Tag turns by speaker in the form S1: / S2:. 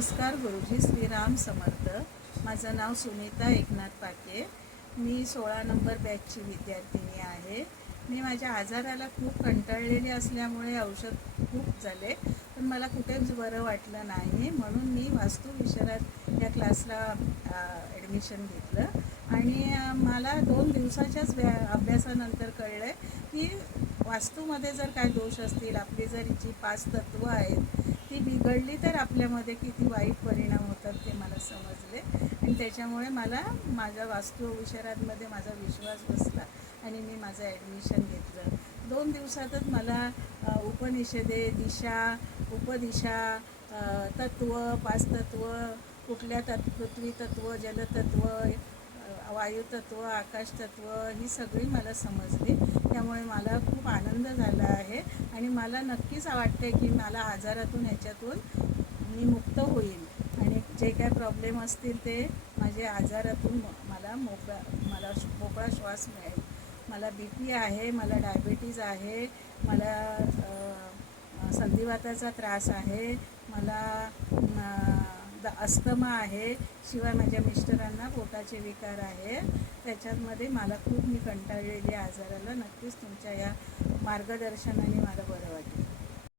S1: नमस्कार गुरुजी श्रीराम समर्थ. माझं नाव सुनीता एकनाथ पाके. मी सोळा नंबर बॅचची विद्यार्थिनी आहे. मी माझ्या आजाराला खूप कंटाळलेली असल्यामुळे औषध खूप झाले पण मला कुठेच बरं वाटलं नाही. म्हणून मी वास्तू या क्लासला ॲडमिशन घेतलं. आणि मला दोन दिवसाच्याच व्या अभ्यासानंतर कळलं की वास्तूमध्ये जर काय दोष असतील आपली जर जी पाच तत्त्व आहेत ती बिघडली तर आपल्यामध्ये किती वाईट परिणाम होतात ते मला समजले. आणि त्याच्यामुळे मला माझ्या वास्तू विचारांमध्ये माझा विश्वास बसला आणि मी माझं ॲडमिशन घेतलं. दोन दिवसातच मला उपनिषदे दिशा उपदिशा तत्व पाच तत्व कुठल्या तत् पृथ्वी तत्व जलतत्व वायुतत्व आकाशतत्व ही सगळी मला समजली. त्यामुळे मला खूप आनंद झाला आहे आणि मला नक्कीच वाटते की मला आजारातून ह्याच्यातून मी मुक्त होईल आणि जे काय प्रॉब्लेम असतील ते माझे आजारातून म- मला मोकळा मला मोकळा श्वास मिळेल. मला बी पी आहे मला डायबिटीज आहे मला संधिवाताचा त्रास आहे मला द अस्थमा आहे शिवाय माझ्या मिस्टरांना पोटाचे विकार आहे. त्याच्यामध्ये मला खूप मी कंटाळलेली आहे आजाराला नक्कीच तुमच्या या मार्गदर्शनाने मला बरं वाटेल.